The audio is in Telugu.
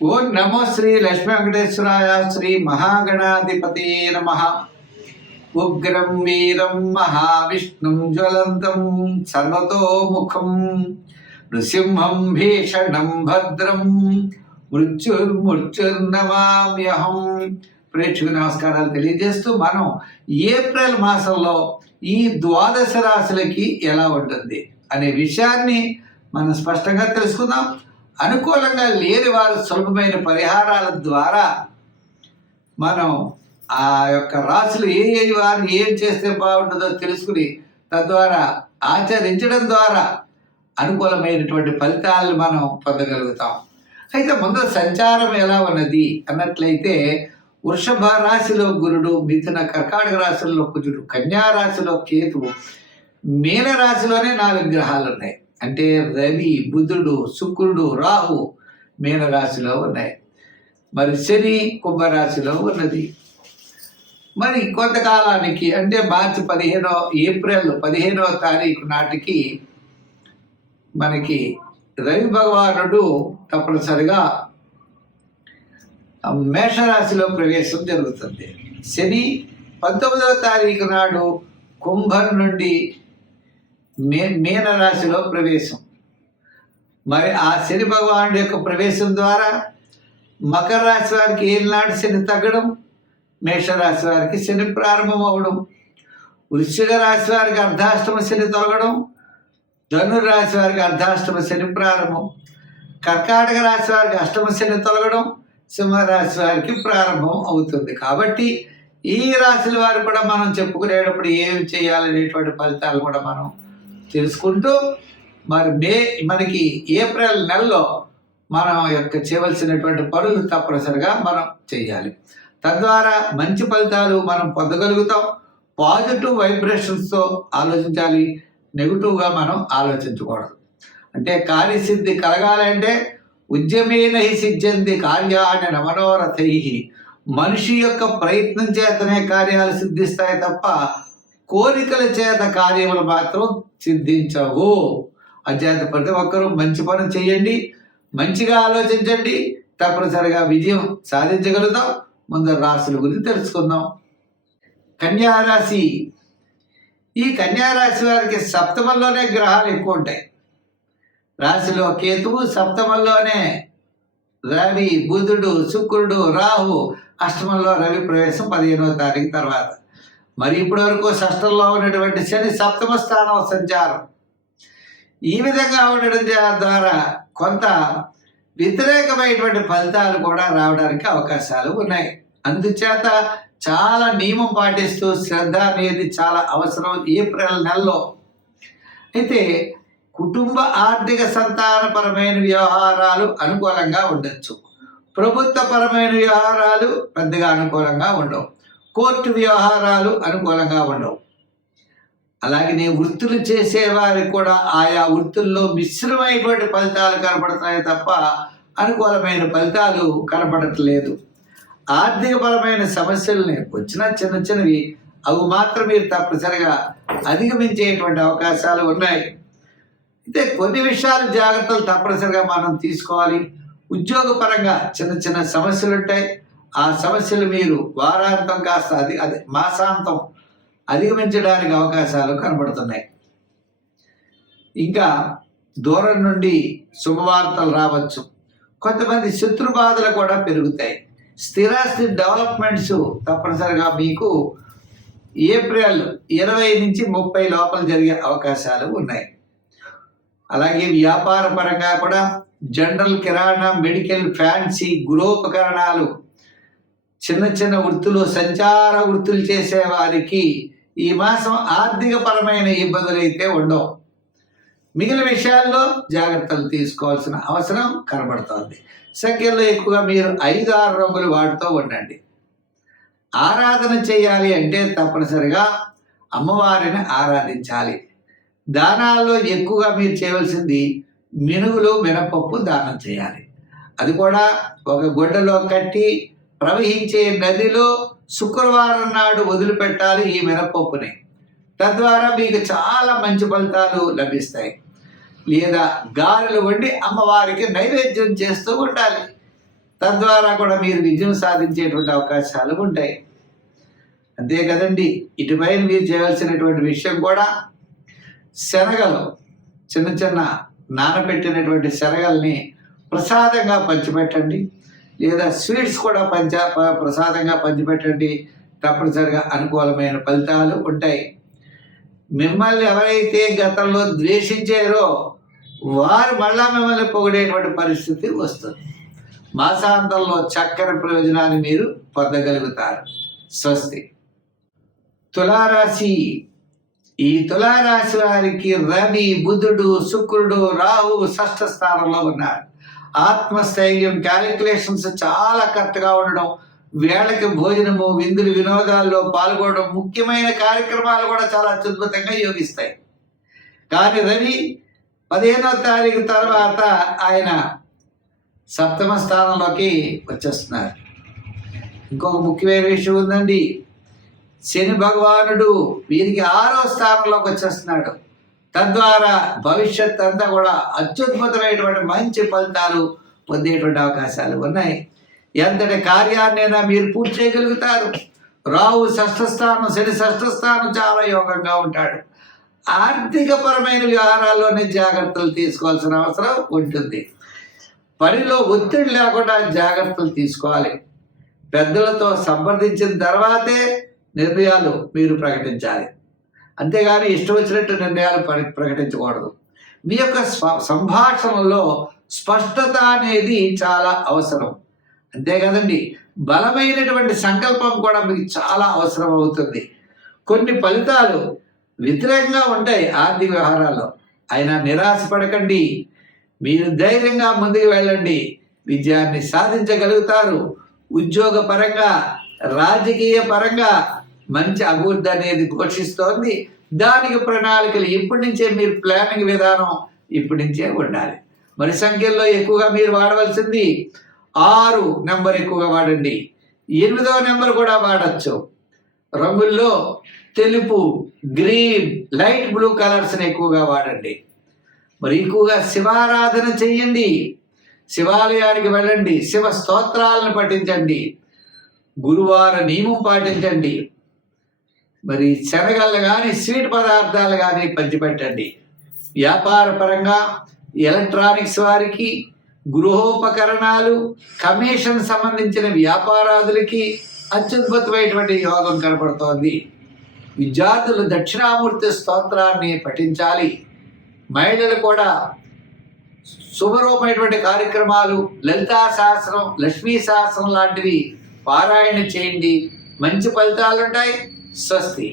ఓం నమో శ్రీ లక్ష్మీ వెంకటేశ్వరాయ శ్రీ మహాగణాధిపతి నమ. ఉగ్రం వీరం మహావిష్ణుం జ్వలంతం సర్వతోముఖం నృసింహం భీషణం భద్రం మృత్యుర్నమామ్యహం. ప్రేక్షకు నమస్కారాలు తెలియజేస్తూ మనం ఏప్రిల్ మాసంలో ఈ ద్వాదశ రాశులకి ఎలా ఉంటుంది అనే విషయాన్ని మనం స్పష్టంగా తెలుసుకుందాం. అనుకూలంగా లేని వారు సులభమైన పరిహారాల ద్వారా మనం ఆ యొక్క రాశులు వారు ఏం చేస్తే బాగుంటుందో తెలుసుకుని తద్వారా ఆచరించడం ద్వారా అనుకూలమైనటువంటి ఫలితాలను మనం పొందగలుగుతాం. అయితే ముందు సంచారం ఎలా ఉన్నది అన్నట్లయితే వృషభ రాశిలో గురుడు, మిథున కర్కాటక రాశుల్లో కుజుడు, కన్యా రాశిలో కేతువు, మీన రాశిలోనే 4 గ్రహాలు ఉన్నాయి. అంటే రవి, బుధుడు, శుక్రుడు, రాహు మీనరాశిలో ఉన్నాయి. మరి శని కుంభరాశిలో ఉన్నది. మరి కొంతకాలానికి అంటే ఏప్రిల్ 15వ తారీఖు నాటికి మనకి రవి భగవానుడు తప్పనిసరిగా మేషరాశిలో ప్రవేశం జరుగుతుంది. శని 19వ తారీఖు నాడు కుంభం నుండి మీనరాశిలో ప్రవేశం. మరి ఆ శని భగవానుడి యొక్క ప్రవేశం ద్వారా మకర రాశి వారికి ఏనాడు శని తగ్గడం, మేషరాశి వారికి శని ప్రారంభం అవ్వడం, వృశ్చిక రాశి వారికి అర్ధాష్టమ శని తొలగడం, ధనుర్రాశి వారికి అర్ధాష్టమ శని ప్రారంభం, కర్కాటక రాశి వారికి అష్టమ శని తొలగడం, సింహరాశి వారికి ప్రారంభం అవుతుంది. కాబట్టి ఈ రాశుల వారు కూడా మనం చెప్పుకునేటప్పుడు ఏమి చేయాలనేటువంటి ఫలితాలు కూడా మనం తెలుసుకుంటూ మరి మనకి ఏప్రిల్ నెలలో మనం చేయవలసినటువంటి పనులు తప్పనిసరిగా మనం చేయాలి. తద్వారా మంచి ఫలితాలు మనం పొందగలుగుతాం. పాజిటివ్ వైబ్రేషన్స్తో ఆలోచించాలి, నెగిటివ్గా మనం ఆలోచించకూడదు. అంటే కార్యసిద్ధి కలగాలంటే ఉద్యమేన హి సిద్ధ్యంతి కార్యాణి నమనోరథై. మనిషి యొక్క ప్రయత్నం చేతనే కార్యాలు సిద్ధిస్తాయి తప్ప కోరికల చేత కార్యములు మాత్రం సిద్ధించవు. అచేత ప్రతి ఒక్కరూ మంచి పని చేయండి, మంచిగా ఆలోచించండి, తప్పనిసరిగా విజయం సాధించగలుగుతాం. ముందు రాశుల గురించి తెలుసుకుందాం. కన్యారాశి. ఈ కన్యారాశి వారికి సప్తమంలోనే గ్రహాలు ఎక్కువ ఉంటాయి. రాశిలో కేతువు, సప్తమంలోనే రవి, బుధుడు, శుక్రుడు, రాహు, అష్టమంలో రవి ప్రవేశం 15వ తారీఖు తర్వాత. మరి ఇప్పటి వరకు షష్టంలో ఉన్నటువంటి శని సప్తమ స్థానం సంచారం. ఈ విధంగా ఉండడం ద్వారా కొంత వ్యతిరేకమైనటువంటి ఫలితాలు కూడా రావడానికి అవకాశాలు ఉన్నాయి. అందుచేత చాలా నియమం పాటిస్తూ శ్రద్ధ అనేది చాలా అవసరం ఏప్రిల్ నెలలో. అయితే కుటుంబ ఆర్థిక సంతానపరమైన వ్యవహారాలు అనుకూలంగా ఉండొచ్చు. ప్రభుత్వపరమైన వ్యవహారాలు పెద్దగా అనుకూలంగా ఉండవు. కోర్టు వ్యవహారాలు అనుకూలంగా ఉండవు. అలాగే వృత్తులు చేసేవారికి కూడా ఆయా వృత్తుల్లో మిశ్రమైనటువంటి ఫలితాలు కనపడుతున్నాయి తప్ప అనుకూలమైన ఫలితాలు కనపడట్లేదు. ఆర్థికపరమైన సమస్యలని వచ్చిన చిన్నవి అవి మాత్రం మీరు తప్పనిసరిగా అధిగమించేటువంటి అవకాశాలు ఉన్నాయి. అయితే కొన్ని విషయాలు జాగ్రత్తలు తప్పనిసరిగా మనం తీసుకోవాలి. ఉద్యోగపరంగా చిన్న సమస్యలు ఉంటాయి. ఆ సమస్యలు మీరు వారాంతం కాస్త మాసాంతం అధిగమించడానికి అవకాశాలు కనబడుతున్నాయి. ఇంకా దూరం నుండి శుభవార్తలు రావచ్చు. కొంతమంది శత్రు బాధలు కూడా పెరుగుతాయి. స్థిరాస్తి డెవలప్మెంట్స్ తప్పనిసరిగా మీకు ఏప్రిల్ 20 నుంచి 30 లోపల జరిగే అవకాశాలు ఉన్నాయి. అలాగే వ్యాపార పరంగా కూడా జనరల్, కిరాణా, మెడికల్, ఫ్యాన్సీ, గృహోపకరణాలు, చిన్న వృత్తులు, సంచార వృత్తులు చేసే వారికి ఈ మాసం ఆర్థిక పరమైన ఇబ్బందులు అయితే ఉండవు. మిగిలిన విషయాల్లో జాగ్రత్తలు తీసుకోవాల్సిన అవసరం కనబడుతోంది. సంఖ్యలో ఎక్కువగా మీరు 5-6 రంగులు వాడుతూ ఉండండి. ఆరాధన చేయాలి అంటే తప్పనిసరిగా అమ్మవారిని ఆరాధించాలి. దానాల్లో ఎక్కువగా మీరు చేయవలసింది మినుగులు, మినపప్పు దానం చేయాలి. అది కూడా ఒక గుడ్డలో కట్టి ప్రవహించే నదిలో శుక్రవారం నాడు వదిలిపెట్టాలి ఈ మినపప్పుని. తద్వారా మీకు చాలా మంచి ఫలితాలు లభిస్తాయి. లేదా గారెలు వండి అమ్మవారికి నైవేద్యం చేస్తూ ఉండాలి. తద్వారా కూడా మీరు విజయం సాధించేటువంటి అవకాశాలు ఉంటాయి. అంతే కదండి. ఇటుపైన మీరు చేయాల్సినటువంటి విషయం కూడా శనగలు, చిన్న చిన్న నానబెట్టినటువంటి శనగల్ని ప్రసాదంగా పంచిపెట్టండి, లేదా స్వీట్స్ కూడా ప్రసాదంగా పంచిపెట్టండి. తప్పనిసరిగా అనుకూలమైన ఫలితాలు ఉంటాయి. మిమ్మల్ని ఎవరైతే గతంలో ద్వేషించారో వారు మళ్ళా మిమ్మల్ని పొగిడేటువంటి పరిస్థితి వస్తుంది. మాసాంతంలో చక్కని ప్రయోజనాన్ని మీరు పొందగలుగుతారు. స్వస్తి. తులారాశి. ఈ తులారాశి వారికి రవి, బుధుడు, శుక్రుడు, రాహు షష్ఠ స్థానంలో ఉన్నారు. ఆత్మస్థైర్యం, క్యాలిక్యులేషన్స్ చాలా కరెక్ట్గా ఉండడం, వేళకి భోజనము, విందులు, వినోదాల్లో పాల్గొనడం, ముఖ్యమైన కార్యక్రమాలు కూడా చాలా అత్యద్భుతంగా యోగిస్తాయి. కానీ రవి 15వ తారీఖు తర్వాత ఆయన సప్తమ స్థానంలోకి వచ్చేస్తున్నారు. ఇంకొక ముఖ్యమైన విషయం ఉందండి. శని భగవానుడు వీరికి 6వ స్థానంలోకి వచ్చేస్తున్నాడు. తద్వారా భవిష్యత్ అంతా కూడా అత్యద్భుతమైనటువంటి మంచి ఫలితాలు పొందేటువంటి అవకాశాలు ఉన్నాయి. ఎంతటి కార్యాన్నైనా మీరు పూర్తి చేయగలుగుతారు. రాహు షష్ఠ స్థానం, శని షష్ఠ స్థానం చాలా యోగంగా ఉంటాడు. ఆర్థికపరమైన వ్యవహారాల్లోనే జాగ్రత్తలు తీసుకోవాల్సిన అవసరం ఉంటుంది. పనిలో ఒత్తిడి లేకుండా జాగ్రత్తలు తీసుకోవాలి. పెద్దలతో సంప్రదించిన తర్వాతే నిర్ణయాలు మీరు ప్రకటించాలి. అంతేగాని ఇష్టం వచ్చినట్టు నిర్ణయాలు ప్రకటించకూడదు. మీ యొక్క సంభాషణలో స్పష్టత అనేది చాలా అవసరం. అంతే కదండి. బలమైనటువంటి సంకల్పం కూడా మీకు చాలా అవసరం అవుతుంది. కొన్ని ఫలితాలు వ్యతిరేకంగా ఉంటాయి ఆర్థిక వ్యవహారాల్లో, అయినా నిరాశపడకండి. మీరు ధైర్యంగా ముందుకు వెళ్ళండి, విజయాన్ని సాధించగలుగుతారు. ఉద్యోగ పరంగా, రాజకీయ పరంగా మంచి అభివృద్ధి అనేది ఘోషిస్తోంది. దానికి ప్రణాళికలు ఇప్పటి నుంచే, మీరు ప్లానింగ్ విధానం ఇప్పటి నుంచే ఉండాలి. మరి సంఖ్యల్లో ఎక్కువగా మీరు వాడవలసింది 6 నెంబర్ ఎక్కువగా వాడండి. 8వ నెంబర్ కూడా వాడచ్చు. రంగుల్లో తెలుపు, గ్రీన్, లైట్ బ్లూ కలర్స్ని ఎక్కువగా వాడండి. మరి ఎక్కువగా శివారాధన చెయ్యండి. శివాలయానికి వెళ్ళండి, శివ స్తోత్రాలను పఠించండి, గురువార నియమం పాటించండి. మరి శనగలు కానీ, స్వీట్ పదార్థాలు కానీ పంచిపెట్టండి. వ్యాపార పరంగా ఎలక్ట్రానిక్స్ వారికి, గృహోపకరణాలు, కమిషన్ సంబంధించిన వ్యాపారాదులకి అత్యద్భుతమైనటువంటి యోగం కనపడుతోంది. విద్యార్థులు దక్షిణామూర్తి స్తోత్రాన్ని పఠించాలి. మహిళలు కూడా శుభరూపమైనటువంటి కార్యక్రమాలు, లలితా శాస్త్రం, లక్ష్మీ శాస్త్రం లాంటివి పారాయణ చేయండి. మంచి ఫలితాలు ఉంటాయి. స్వస్తి.